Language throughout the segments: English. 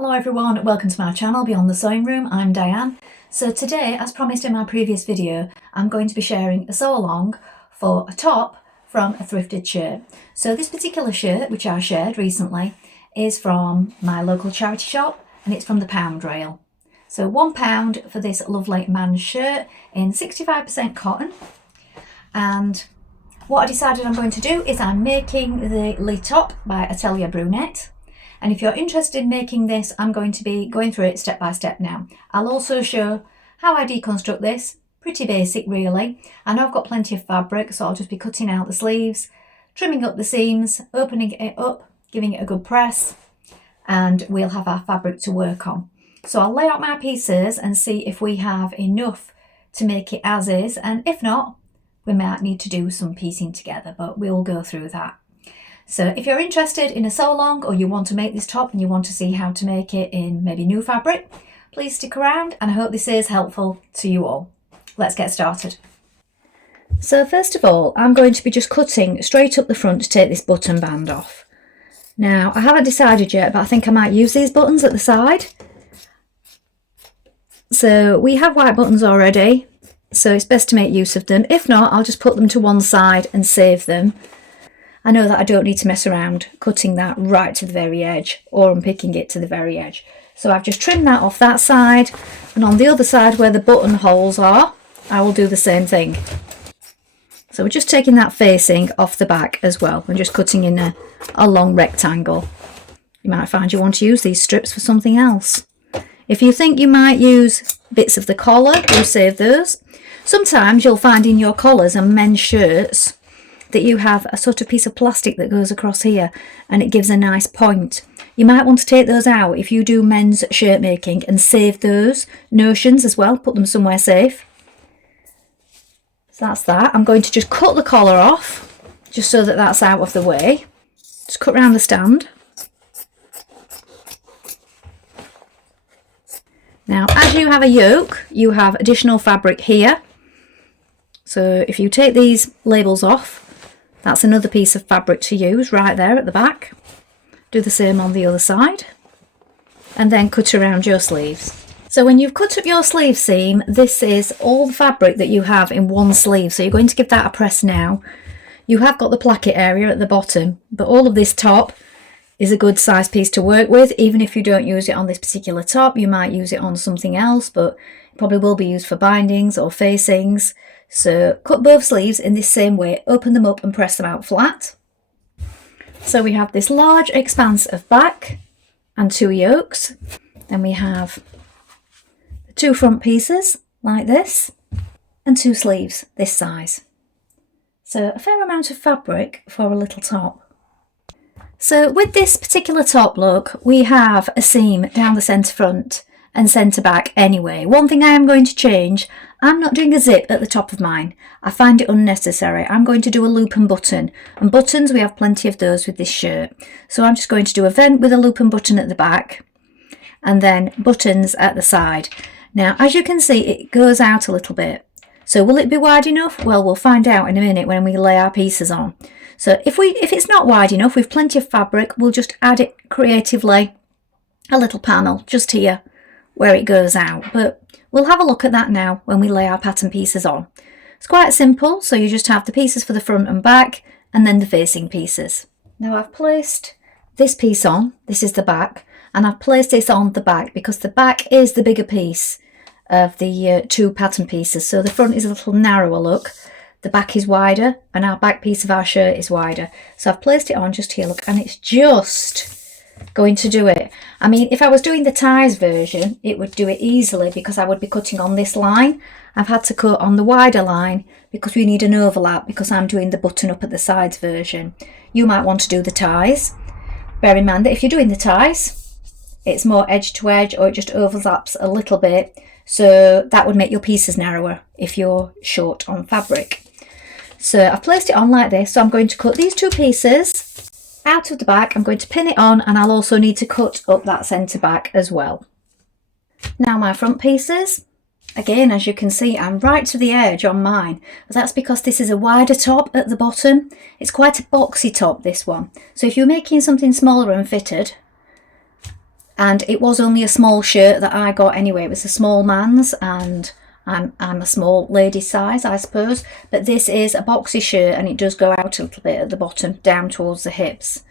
Hello everyone, welcome to my channel Beyond the Sewing Room. I'm Diane. So today, as promised in my previous video, I'm going to be sharing a sew along for a top from a thrifted shirt. So this particular shirt, which I shared recently, is from my local charity shop and it's from the pound rail. So £1 for this lovely man's shirt in 65% cotton. And what I decided I'm going to do is I'm making the Lee top by Atelier Brunette. And if you're interested in making this, I'm going to be going through it step by step now. I'll also show how I deconstruct this. Pretty basic really. I know I've got plenty of fabric, so I'll just be cutting out the sleeves, trimming up the seams, opening it up, giving it a good press, and we'll have our fabric to work on. So I'll lay out my pieces and see if we have enough to make it as is, and if not, we might need to do some piecing together, but we'll go through that. So if you're interested in a sew along or you want to make this top and you want to see how to make it in maybe new fabric, please stick around and I hope this is helpful to you all. Let's get started. So first of all, I'm going to be just cutting straight up the front to take this button band off. Now, I haven't decided yet, but I think I might use these buttons at the side. So we have white buttons already, so it's best to make use of them. If not, I'll just put them to one side and save them. I know that I don't need to mess around cutting that right to the very edge or unpicking it to the very edge. So I've just trimmed that off that side, and on the other side where the button holes are, I will do the same thing. So we're just taking that facing off the back as well and just cutting in a long rectangle. You might find you want to use these strips for something else. If you think you might use bits of the collar, do save those. Sometimes you'll find in your collars and men's shirts that you have a sort of piece of plastic that goes across here and it gives a nice point. You might want to take those out if you do men's shirt making and save those notions as well, put them somewhere safe. So that's that. I'm going to just cut the collar off just so that that's out of the way. Just cut round the stand. Now as you have a yoke, you have additional fabric here. So if you take these labels off, that's another piece of fabric to use right there at the back. Do the same on the other side and then cut around your sleeves. So when you've cut up your sleeve seam, this is all the fabric that you have in one sleeve. So you're going to give that a press now. You have got the placket area at the bottom, but all of this top is a good size piece to work with. Even if you don't use it on this particular top, you might use it on something else, but it probably will be used for bindings or facings. So cut both sleeves in this same way, open them up and press them out flat. So we have this large expanse of back and two yokes. Then we have the two front pieces like this and two sleeves this size. So a fair amount of fabric for a little top. So with this particular top look, we have a seam down the centre front and centre back anyway. One thing I am going to change, I'm not doing a zip at the top of mine. I find it unnecessary. I'm going to do a loop and button. And buttons, we have plenty of those with this shirt. So I'm just going to do a vent with a loop and button at the back and then buttons at the side. Now, as you can see, it goes out a little bit. So will it be wide enough? Well, we'll find out in a minute when we lay our pieces on. So if it's not wide enough, we've plenty of fabric, we'll just add it creatively, a little panel just here where it goes out, but we'll have a look at that now when we lay our pattern pieces on. It's quite simple, so you just have the pieces for the front and back and then the facing pieces. Now I've placed this piece on, this is the back, and I've placed this on the back because the back is the bigger piece of the two pattern pieces. So the front is a little narrower look, the back is wider, and our back piece of our shirt is wider. So I've placed it on just here, look, and it's just going to do it. I mean, if I was doing the ties version, it would do it easily because I would be cutting on this line. I've had to cut on the wider line because we need an overlap because I'm doing the button up at the sides version. You might want to do the ties. Bear in mind that if you're doing the ties, it's more edge to edge or it just overlaps a little bit. So that would make your pieces narrower if you're short on fabric. So I've placed it on like this. So I'm going to cut these two pieces out of the back. I'm going to pin it on and I'll also need to cut up that centre back as well. Now my front pieces, again, as you can see, I'm right to the edge on mine, but that's because this is a wider top at the bottom. It's quite a boxy top, this one. So if you're making something smaller and fitted, and it was only a small shirt that I got anyway. It was a small man's, and I'm a small lady size, I suppose, but this is a boxy shirt and it does go out a little bit at the bottom down towards the hips.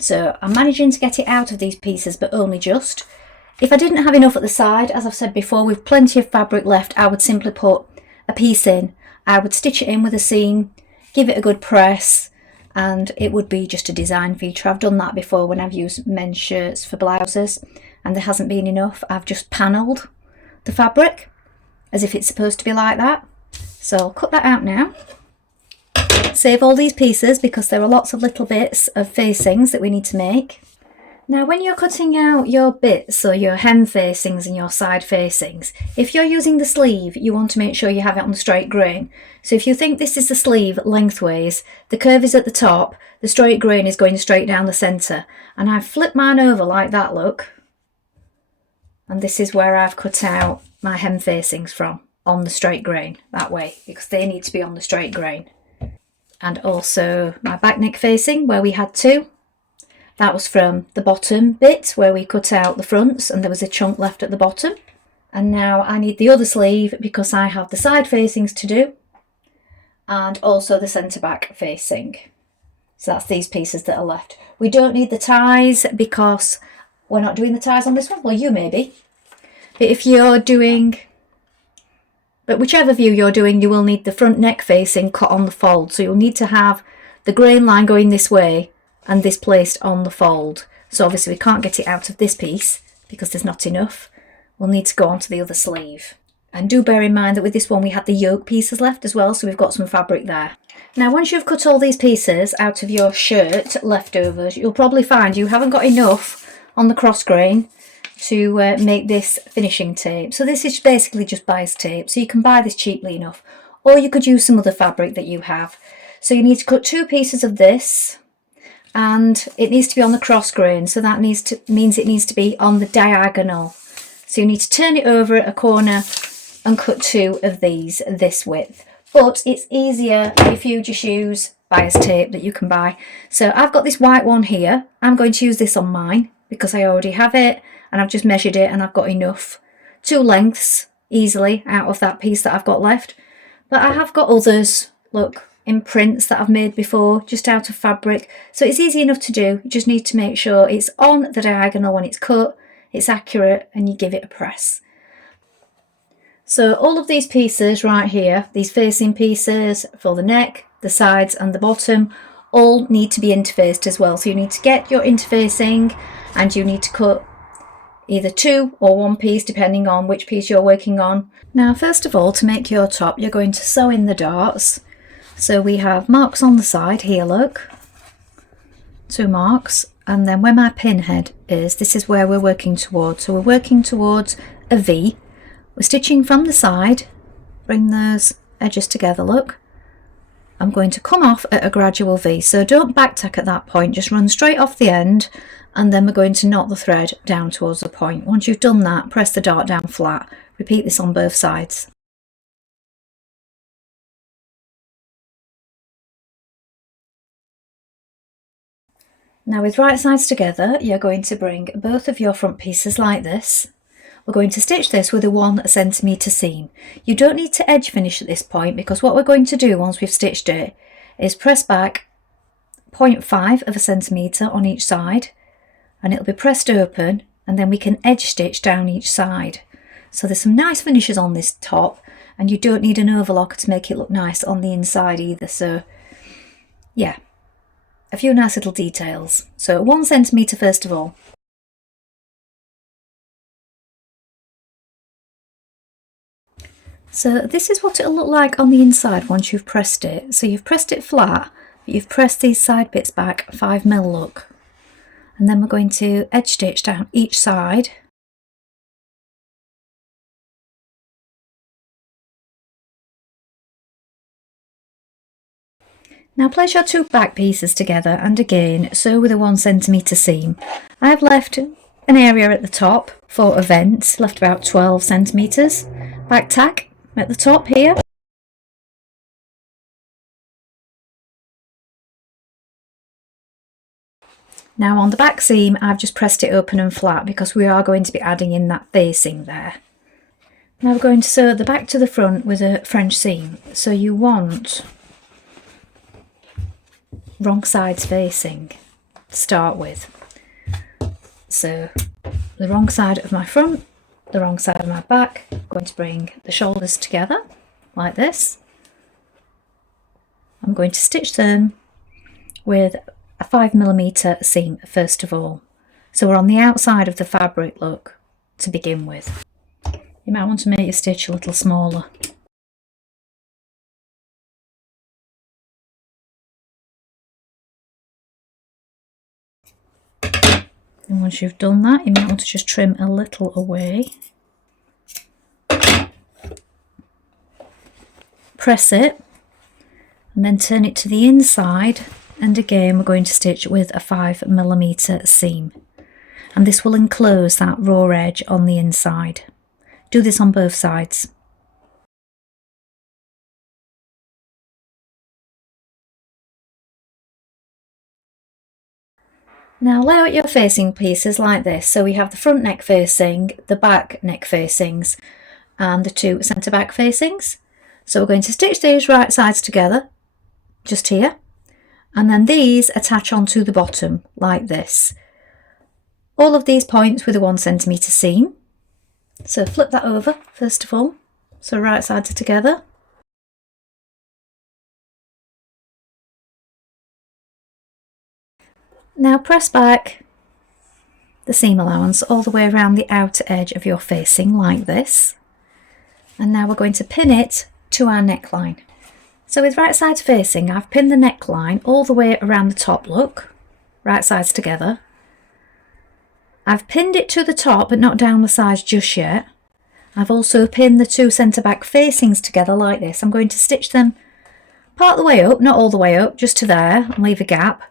So I'm managing to get it out of these pieces, but only just. If I didn't have enough at the side, as I've said before, with plenty of fabric left, I would simply put a piece in. I would stitch it in with a seam, give it a good press, and it would be just a design feature. I've done that before when I've used men's shirts for blouses and there hasn't been enough. I've just panelled the fabric as if it's supposed to be like that. So I'll cut that out now. Save all these pieces because there are lots of little bits of facings that we need to make. Now when you're cutting out your bits, so your hem facings and your side facings, if you're using the sleeve, you want to make sure you have it on the straight grain. So if you think this is the sleeve lengthways, the curve is at the top, the straight grain is going straight down the centre. And I've flipped mine over like that, look. And this is where I've cut out my hem facings from, on the straight grain, that way, because they need to be on the straight grain. And also my back neck facing, where we had two. That was from the bottom bit where we cut out the fronts and there was a chunk left at the bottom. And now I need the other sleeve because I have the side facings to do and also the centre back facing. So that's these pieces that are left. We don't need the ties because we're not doing the ties on this one. Well, you may be. But if you're doing, but whichever view you're doing, you will need the front neck facing cut on the fold. So you'll need to have the grain line going this way and this placed on the fold. So obviously we can't get it out of this piece because there's not enough. We'll need to go onto the other sleeve. And do bear in mind that with this one we had the yoke pieces left as well, so we've got some fabric there. Now once you've cut all these pieces out of your shirt leftovers, you'll probably find you haven't got enough on the cross grain to make this finishing tape. So this is basically just bias tape, so you can buy this cheaply enough, or you could use some other fabric that you have. So you need to cut two pieces of this, and it needs to be on the cross grain, so that means it needs to be on the diagonal. So you need to turn it over at a corner and cut two of these this width. But it's easier if you just use bias tape that you can buy. So I've got this white one here. I'm going to use this on mine because I already have it and I've just measured it and I've got enough, two lengths easily out of that piece that I've got left. But I have got others, look, in prints that I've made before, just out of fabric. So it's easy enough to do. You just need to make sure it's on the diagonal when it's cut, it's accurate, and you give it a press. So all of these pieces right here, these facing pieces for the neck, the sides and the bottom, all need to be interfaced as well. So you need to get your interfacing and you need to cut either two or one piece depending on which piece you're working on. Now first of all, to make your top, you're going to sew in the darts. So we have marks on the side here, look, two marks, and then where my pin head is, this is where we're working towards. So we're working towards a V. We're stitching from the side, bring those edges together, look. I'm going to come off at a gradual V, so don't back tack at that point, just run straight off the end and then we're going to knot the thread down towards the point. Once you've done that, press the dart down flat. Repeat this on both sides. Now with right sides together, you're going to bring both of your front pieces like this. We're going to stitch this with a 1 centimetre seam. You don't need to edge finish at this point because what we're going to do once we've stitched it is press back 0.5 of a centimetre on each side and it'll be pressed open, and then we can edge stitch down each side. So there's some nice finishes on this top and you don't need an overlocker to make it look nice on the inside either. So yeah, a few nice little details. So 1 centimetre first of all. So this is what it'll look like on the inside once you've pressed it. So you've pressed it flat, but you've pressed these side bits back 5mm, look. And then we're going to edge stitch down each side. Now place your two back pieces together and again sew with a 1 centimetre seam. I've left an area at the top for a vent, left about 12 centimetres. Back tack at the top here. Now on the back seam I've just pressed it open and flat because we are going to be adding in that facing there. Now we're going to sew the back to the front with a French seam. So you want wrong sides facing to start with. So the wrong side of my front, the wrong side of my back. I'm going to bring the shoulders together like this. I'm going to stitch them with a 5mm seam first of all. So we're on the outside of the fabric, look, to begin with. You might want to make your stitch a little smaller. And once you've done that, you might want to just trim a little away. Press it and then turn it to the inside, and again we're going to stitch with a 5mm seam, and this will enclose that raw edge on the inside. Do this on both sides. Now lay out your facing pieces like this. So we have the front neck facing, the back neck facings, and the two centre back facings. So we're going to stitch these right sides together, just here, and then these attach onto the bottom like this. All of these points with a 1cm seam. So flip that over first of all, so right sides are together. Now press back the seam allowance all the way around the outer edge of your facing like this. And now we're going to pin it to our neckline. So with right sides facing, I've pinned the neckline all the way around the top, look, right sides together. I've pinned it to the top but not down the sides just yet. I've also pinned the two centre back facings together like this. I'm going to stitch them part the way up, not all the way up, just to there, and leave a gap.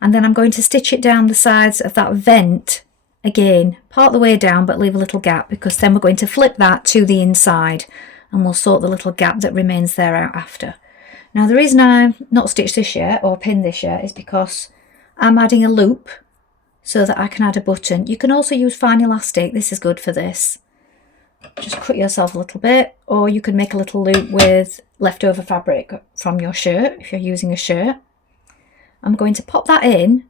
And then I'm going to stitch it down the sides of that vent again, part the way down but leave a little gap, because then we're going to flip that to the inside and we'll sort the little gap that remains there out after. Now the reason I've not stitched this yet or pinned this yet is because I'm adding a loop so that I can add a button. You can also use fine elastic, this is good for this. Just cut yourself a little bit, or you can make a little loop with leftover fabric from your shirt if you're using a shirt. I'm going to pop that in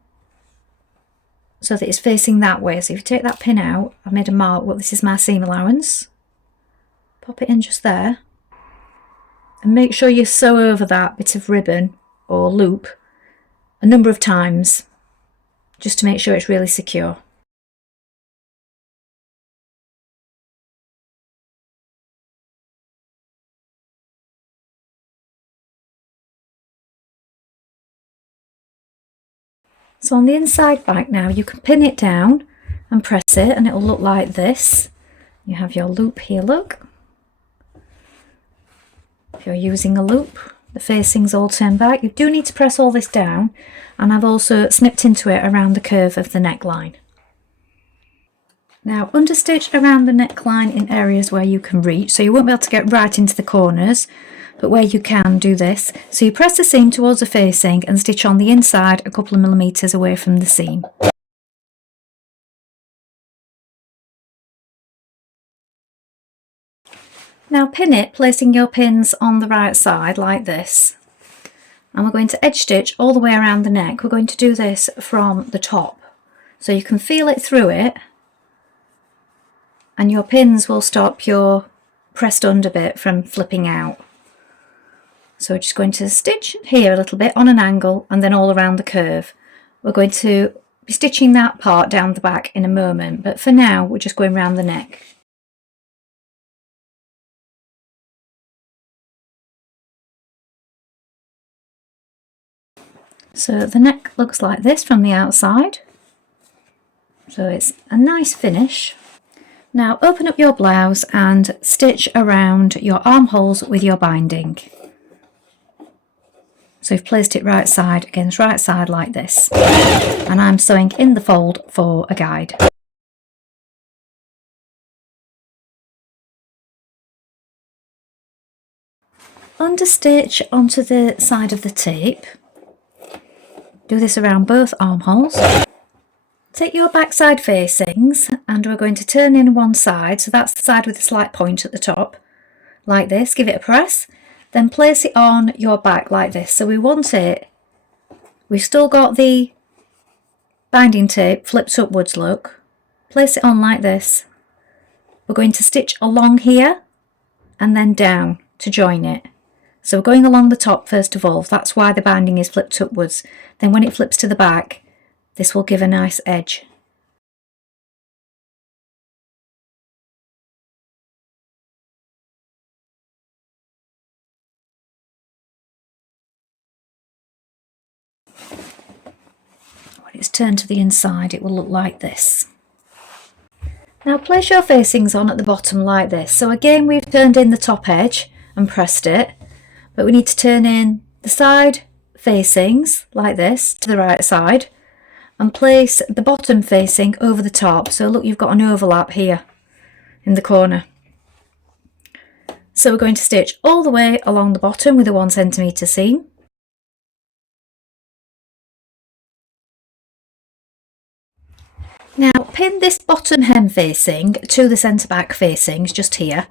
so that it's facing that way. So if you take that pin out, I've made a mark. Well, this is my seam allowance. Pop it in just there. And make sure you sew over that bit of ribbon or loop a number of times, just to make sure it's really secure. So on the inside back now, you can pin it down and press it and it'll look like this. You have your loop here, look. If you're using a loop, the facings all turn back. You do need to press all this down, and I've also snipped into it around the curve of the neckline. Now understitch around the neckline in areas where you can reach, so you won't be able to get right into the corners, but where you can, do this. So you press the seam towards the facing and stitch on the inside a couple of millimetres away from the seam. Now pin it, placing your pins on the right side like this. And we're going to edge stitch all the way around the neck. We're going to do this from the top, so you can feel it through it, and your pins will stop your pressed under bit from flipping out. So we're just going to stitch here a little bit on an angle and then all around the curve. We're going to be stitching that part down the back in a moment, but for now we're just going around the neck. So the neck looks like this from the outside. So it's a nice finish. Now open up your blouse and stitch around your armholes with your binding. So you've placed it right side against right side like this. And I'm sewing in the fold for a guide. Understitch onto the side of the tape. Do this around both armholes. Take your backside facings and we're going to turn in one side, so that's the side with a slight point at the top, like this. Give it a press, then place it on your back like this. So we want it, we've still got the binding tape flipped upwards, look. Place it on like this. We're going to stitch along here and then down to join it. So we're going along the top first of all, that's why the binding is flipped upwards. Then when it flips to the back, this will give a nice edge. When it's turned to the inside, it will look like this. Now place your facings on at the bottom like this. So again, we've turned in the top edge and pressed it, but we need to turn in the side facings like this to the right side and place the bottom facing over the top. So look, you've got an overlap here in the corner. So we're going to stitch all the way along the bottom with a 1 centimetre seam. Now pin this bottom hem facing to the centre back facings just here.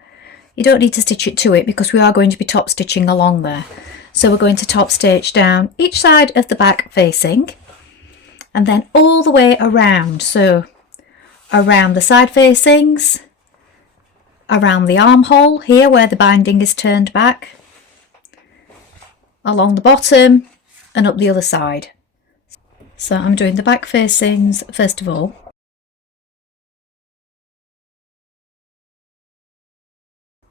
You don't need to stitch it to it because we are going to be top stitching along there. So we're going to top stitch down each side of the back facing and then all the way around. So around the side facings, around the armhole here where the binding is turned back, along the bottom and up the other side. So I'm doing the back facings first of all.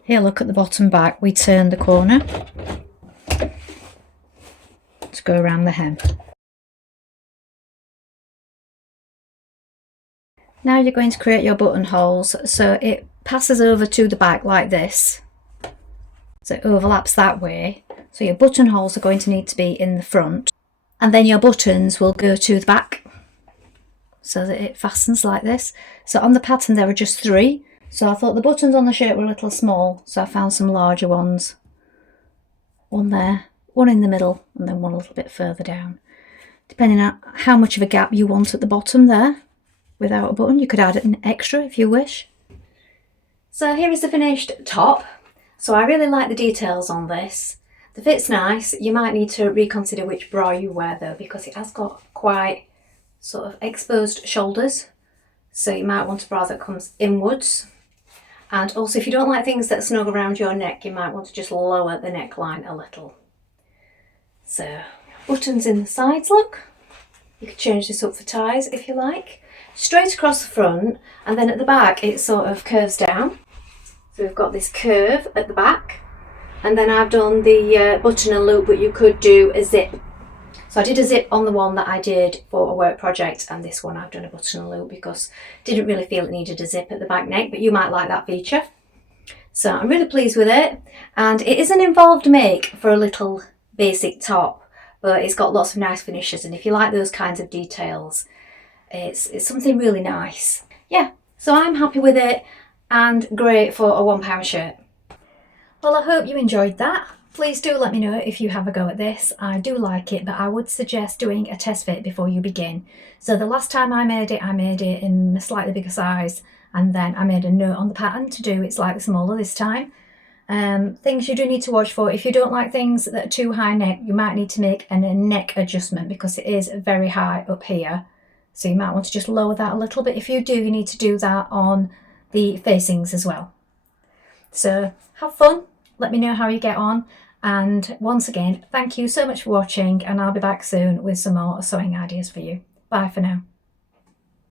Here, look at the bottom back, we turn the corner to go around the hem. Now you're going to create your buttonholes so it passes over to the back like this. So it overlaps that way. So your buttonholes are going to need to be in the front and then your buttons will go to the back so that it fastens like this. So on the pattern there are just 3. So I thought the buttons on the shirt were a little small, so I found some larger ones. One there, one in the middle, and then one a little bit further down. Depending on how much of a gap you want at the bottom there, without a button, you could add an extra if you wish. So here is the finished top. So I really like the details on this. The fit's nice. You might need to reconsider which bra you wear though, because it has got quite sort of exposed shoulders. So you might want a bra that comes inwards. And also if you don't like things that snug around your neck, you might want to just lower the neckline a little. So buttons in the sides, look. You could change this up for ties if you like. Straight across the front, and then at the back it sort of curves down. So we've got this curve at the back, and then I've done the button and loop, but you could do a zip. So I did a zip on the one that I did for a work project, and this one I've done a button and loop because I didn't really feel it needed a zip at the back neck, but you might like that feature. So I'm really pleased with it, and it is an involved make for a little basic top, but it's got lots of nice finishes, and if you like those kinds of details, it's something really nice. Yeah, so I'm happy with it and great for a £1 shirt. Well, I hope you enjoyed that. Please do let me know if you have a go at this. I do like it, but I would suggest doing a test fit before you begin. So the last time I made it in a slightly bigger size, and then I made a note on the pattern to do it slightly smaller this time. Things you do need to watch for: if you don't like things that are too high neck, you might need to make a neck adjustment because it is very high up here. So you might want to just lower that a little bit. If you do, you need to do that on the facings as well. So have fun, let me know how you get on, and once again, thank you so much for watching, and I'll be back soon with some more sewing ideas for you. Bye for now.